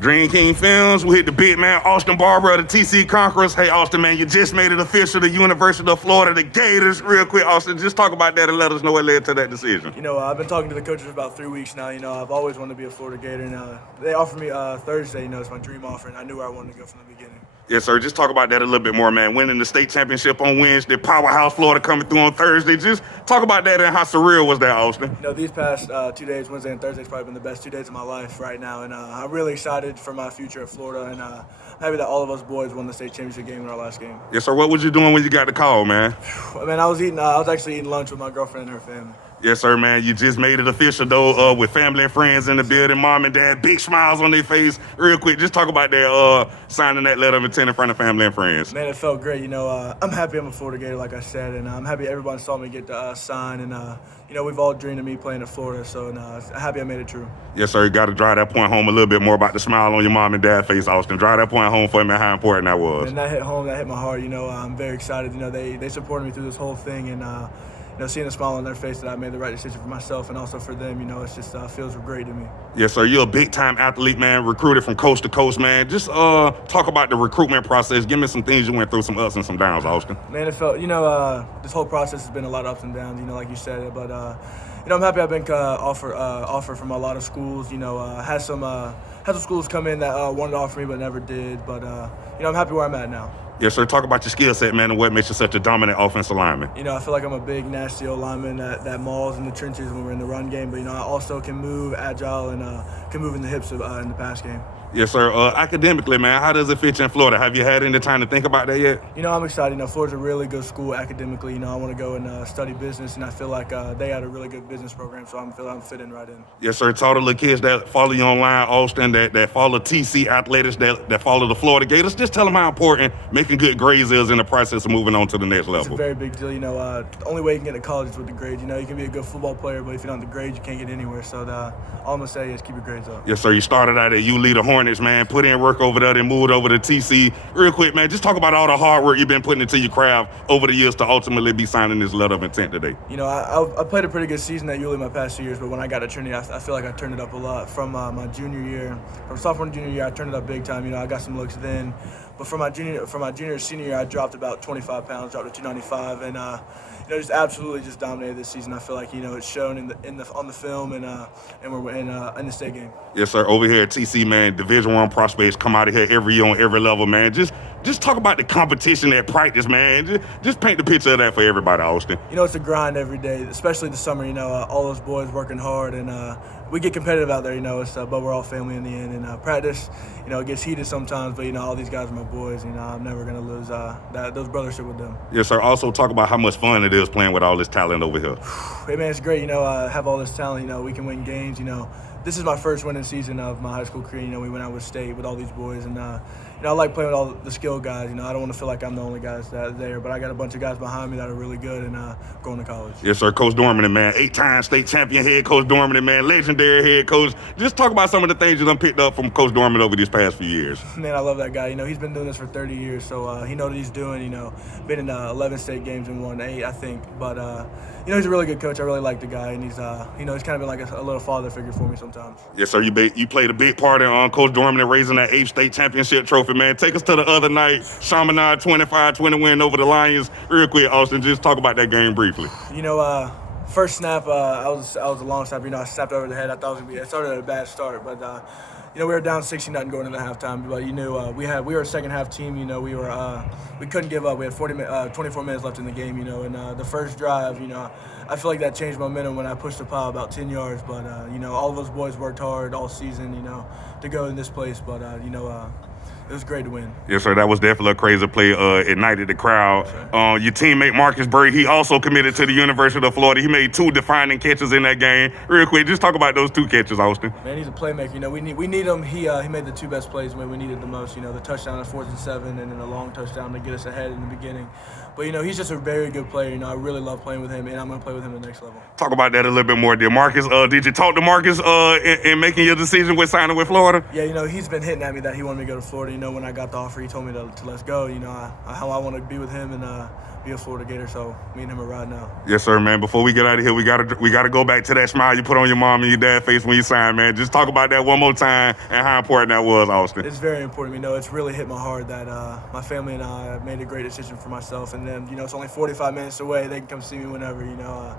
Dreamkingfilmz, we hit the big man, Austin Barber of the TC Conquerors. Hey, Austin, man, you just made it official, the University of Florida, the Gators. Real quick, Austin, just talk about that and let us know what led to that decision. I've been talking to the coaches for about 3 weeks now. I've always wanted to be a Florida Gator, and they offered me Thursday, it's my dream offer, and I knew where I wanted to go from the beginning. Yes, sir. Just talk about that a little bit more, man. Winning the state championship on Wednesday, powerhouse Florida coming through on Thursday. Just talk about that and how surreal was that, Austin? These past 2 days, Wednesday and Thursday, has probably been the best 2 days of my life right now, and I'm really excited for my future at Florida, and I'm happy that all of us boys won the state championship game in our last game. Yes, sir. What was you doing when you got the call, man? Man, I was actually eating lunch with my girlfriend and her family. Yes, sir, man. You just made it official, though, with family and friends in the building, mom and dad, big smiles on their face. Real quick, just talk about that signing that letter of intent in front of family and friends. Man, it felt great. I'm happy I'm a Florida Gator, like I said, and I'm happy everybody saw me get the sign. And we've all dreamed of me playing at Florida, so I'm happy I made it true. Yes, sir. You got to drive that point home a little bit more about the smile on your mom and dad face, Austin. Drive that point home for me, how important that was. And that hit home, that hit my heart. I'm very excited. They supported me through this whole thing, and seeing the smile on their face that I made the right decision for myself and also for them, it's just feels great to me. Yes, sir. You're a big-time athlete, man, recruited from coast to coast, man. Just talk about the recruitment process. Give me some things you went through, some ups and some downs, Austin. Man, it felt, this whole process has been a lot of ups and downs, like you said. But, I'm happy I've been offered from a lot of schools. Had some schools come in that wanted to offer me but never did. But, I'm happy where I'm at now. Yes, sir. Talk about your skill set, man, and what makes you such a dominant offensive lineman. I feel like I'm a big, nasty old lineman that mauls in the trenches when we're in the run game. But, I also can move agile and can move in the hips in the pass game. Yes, sir. Academically, man, how does it fit you in Florida? Have you had any time to think about that yet? I'm excited. Florida's a really good school academically. I want to go and study business, and I feel like they had a really good business program, so I feel like I'm fitting right in. Yes, sir. To all the little kids that follow you online, Austin, that follow TC athletes, that follow the Florida Gators, just tell them how important making good grades is in the process of moving on to the next level. It's a very big deal. The only way you can get to college is with the grades. You can be a good football player, but if you don't have the grades, you can't get anywhere. So all I'm going to say is keep your grades up. Yes, sir. You started out at U-Lead the Hornets, man. Put in work over there, then moved over to TC. Real quick, man, just talk about all the hard work you've been putting into your craft over the years to ultimately be signing this letter of intent today. I played a pretty good season at U-Lead my past 2 years, but when I got to Trinity, I feel like I turned it up a lot. From my junior year, from sophomore and junior year, I turned it up big time. I got some looks then. But from my junior senior year, I dropped about 25 pounds, dropped to 295, and just absolutely just dominated this season. I feel like it's shown on the film, and we're in the state game. Yes, sir. Over here at TC, man, Division I prospects come out of here every year on every level, man. Just talk about the competition at practice, man. Just paint the picture of that for everybody, Austin. It's a grind every day, especially the summer. All those boys working hard, and we get competitive out there. But we're all family in the end. And practice, it gets heated sometimes. But all these guys are my boys. I'm never gonna lose those brothership with them. Yes, sir. Also talk about how much fun it is playing with all this talent over here. Hey, man, it's great. Have all this talent. We can win games. This is my first winning season of my high school career. We went out with state with all these boys, and I like playing with all the skilled guys. I don't want to feel like I'm the only guys that are there, but I got a bunch of guys behind me that are really good and going to college. Yes, sir. Coach Dorman, man, 8-time state champion head coach Dorman, man, legendary head coach. Just talk about some of the things you done picked up from Coach Dorman over these past few years. Man, I love that guy. He's been doing this for 30 years, so he knows what he's doing. Been in 11 state games and won 8, I think. But he's a really good coach. I really like the guy, and he's kind of been like a little father figure for me sometimes. Yes, sir. You played a big part in Coach Dorman and raising that 8th state championship trophy, man. Take us to the other night, Chaminade 25-20 win over the Lions. Real quick, Austin, just talk about that game briefly. First snap, I was a long snap. I snapped over the head. I thought it started at a bad start, but we were down 60-0 going into halftime. But we were a second half team. We couldn't give up. We had 24 minutes left in the game. And the first drive, I feel like that changed momentum when I pushed the pile about 10 yards. But all of those boys worked hard all season, to go in this place. But it was great to win. Yes, sir. That was definitely a crazy play. Ignited the crowd. Right. Your teammate Marcus Berg, he also committed to the University of Florida. He made 2 defining catches in that game. Real quick, just talk about those 2 catches, Austin. Man, he's a playmaker. We need him. He made the 2 best plays when we needed the most. The touchdown on 4th and 7, and then a long touchdown to get us ahead in the beginning. But he's just a very good player. I really love playing with him, and I'm gonna play with him at the next level. Talk about that a little bit more, dear Marcus. Did you talk to Marcus in making your decision with signing with Florida? Yeah, he's been hitting at me that he wanted me to go to Florida. When I got the offer, he told me to let's go. How I want to be with him, and be a Florida Gator. So me and him are riding now. Yes, sir, man. Before we get out of here, we gotta go back to that smile you put on your mom and your dad's face when you signed, man. Just talk about that one more time and how important that was, Austin. It's very important. You know, it's really hit my heart that my family and I have made a great decision for myself. And then, you know, it's only 45 minutes away. They can come see me whenever, you know.